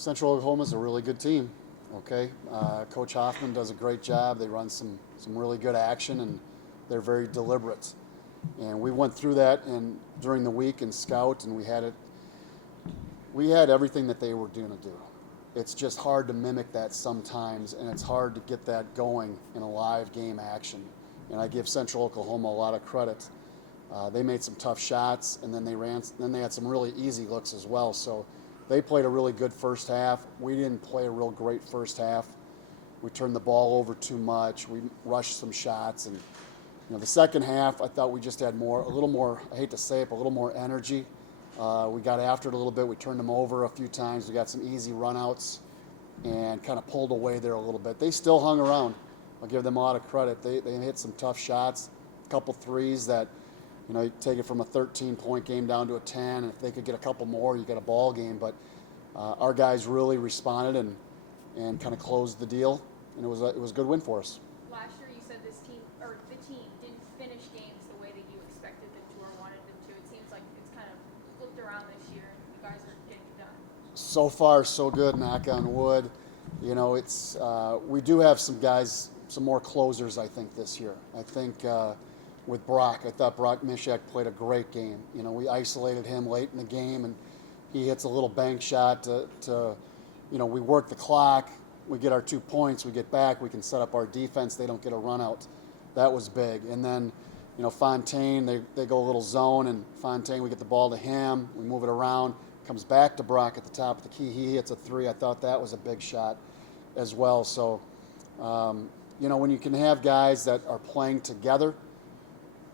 Central Oklahoma is a really good team. Okay, Coach Hoffman does a great job. They run some really good action, and they're very deliberate. And we went through that during the week in scout, and we had it. We had everything that they were going to do. It's just hard to mimic that sometimes, and it's hard to get that going in a live game action. And I give Central Oklahoma a lot of credit. They made some tough shots, and then they had some really easy looks as well. So they played a really good first half. We didn't play a real great first half. We turned the ball over too much. We rushed some shots, and the second half, I thought we just had a little more. I hate to say it, but a little more energy. We got after it a little bit. We turned them over a few times. We got some easy runouts and kind of pulled away there a little bit. They still hung around. I'll give them a lot of credit. They hit some tough shots, a couple threes that, you take it from a 13-point game down to a 10, and if they could get a couple more, you get a ball game. But our guys really responded and kind of closed the deal, and it was a good win for us. Last year, you said the team didn't finish games the way that you expected them to or wanted them to. It seems like it's kind of flipped around this year, and you guys are getting it done. So far, so good. Knock on wood. It's we do have some guys, some more closers, I think, this year. I think with Brock, I thought Brock Mishak played a great game. We isolated him late in the game, and he hits a little bank shot to we work the clock. We get our 2 points. We get back. We can set up our defense. They don't get a run out. That was big. And then, Fontaine, they go a little zone, and Fontaine, we get the ball to him. We move it around. Comes back to Brock at the top of the key. He hits a three. I thought that was a big shot as well. So, when you can have guys that are playing together,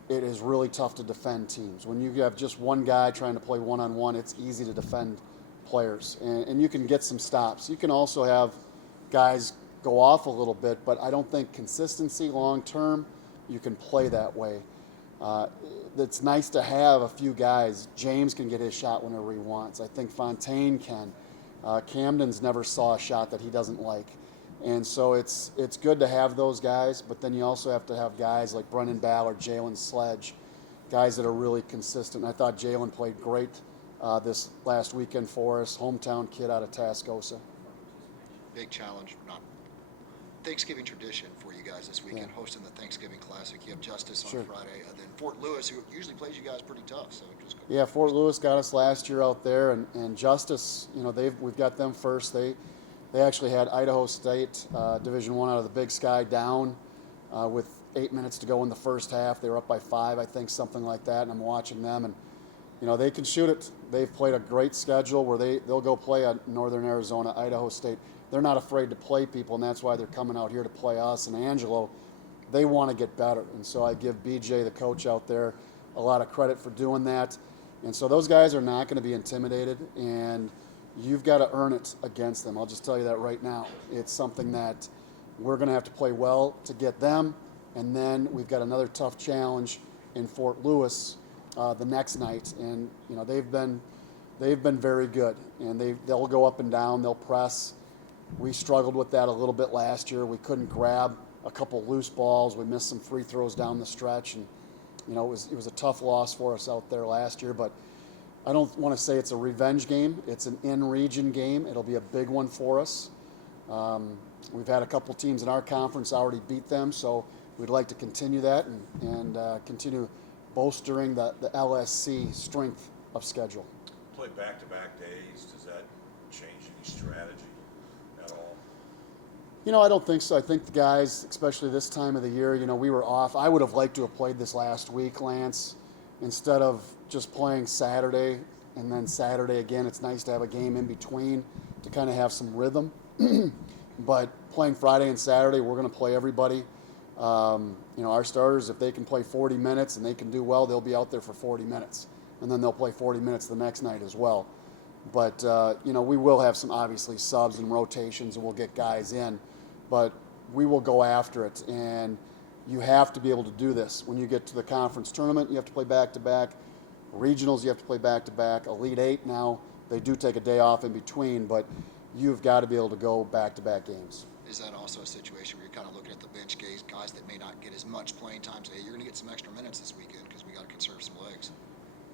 it is really tough to defend teams. When you have just one guy trying to play one-on-one, it's easy to defend players. And you can get some stops. You can also have guys go off a little bit, but I don't think consistency long-term, you can play that way. It's nice to have a few guys. James can get his shot whenever he wants. I think Fontaine can. Camden's never saw a shot that he doesn't like. And so it's good to have those guys, but then you also have to have guys like Brendan Ballard, Jalen Sledge, guys that are really consistent. I thought Jalen played great this last weekend for us, hometown kid out of Tascosa. Big challenge, not Thanksgiving tradition for you guys this weekend, hosting the Thanksgiving Classic. You have Justice on Friday, and then Fort Lewis, who usually plays you guys pretty tough. So it was good. Yeah, Fort Lewis got us last year out there, and Justice, we've got them first. They actually had Idaho State Division I out of the Big Sky down with 8 minutes to go in the first half. They were up by 5, I think, something like that. And I'm watching them, and they can shoot it. They've played a great schedule where they'll go play at Northern Arizona, Idaho State. They're not afraid to play people, and that's why they're coming out here to play us. And Angelo, they want to get better, and so I give BJ, the coach out there, a lot of credit for doing that. And so those guys are not going to be intimidated, and you've got to earn it against them. I'll just tell you that right now. It's something that we're going to have to play well to get them, and then we've got another tough challenge in Fort Lewis the next night. And they've been very good, and they'll go up and down, they'll press. We struggled with that a little bit last year. We couldn't grab a couple loose balls. We missed some free throws down the stretch, and it was a tough loss for us out there last year. But I don't want to say it's a revenge game. It's an in-region game. It'll be a big one for us. We've had a couple teams in our conference already beat them, so we'd like to continue that and continue bolstering the LSC strength of schedule. Play back-to-back days. Does that change any strategy at all? I don't think so. I think the guys, especially this time of the year, we were off. I would have liked to have played this last week, Lance, instead of just playing Saturday and then Saturday again. It's nice to have a game in between to kind of have some rhythm. But playing Friday and Saturday, we're going to play everybody. Our starters, if they can play 40 minutes and they can do well, they'll be out there for 40 minutes. And then they'll play 40 minutes the next night as well. But, we will have some, obviously, subs and rotations, and we'll get guys in. But we will go after it. And you have to be able to do this. When you get to the conference tournament, you have to play back-to-back. Regionals, you have to play back-to-back. Elite Eight now, they do take a day off in between, but you've got to be able to go back-to-back games. Is that also a situation where you're kind of looking at the bench guys that may not get as much playing time today? You're going to get some extra minutes this weekend because we got to conserve some legs.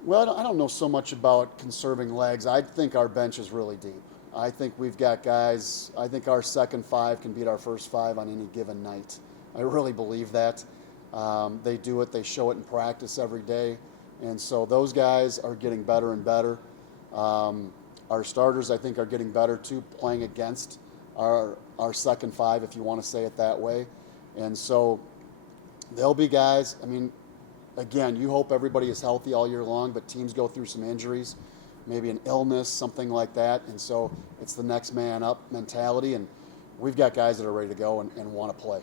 Well, I don't know so much about conserving legs. I think our bench is really deep. I think we've got guys. I think our second five can beat our first five on any given night. I really believe that. They do it. They show it in practice every day, and so those guys are getting better and better. Our starters, I think, are getting better too, playing against our second five, if you want to say it that way. And so there'll be guys. I mean, again, you hope everybody is healthy all year long, but teams go through some injuries, maybe an illness, something like that. And so it's the next man up mentality. And we've got guys that are ready to go and want to play.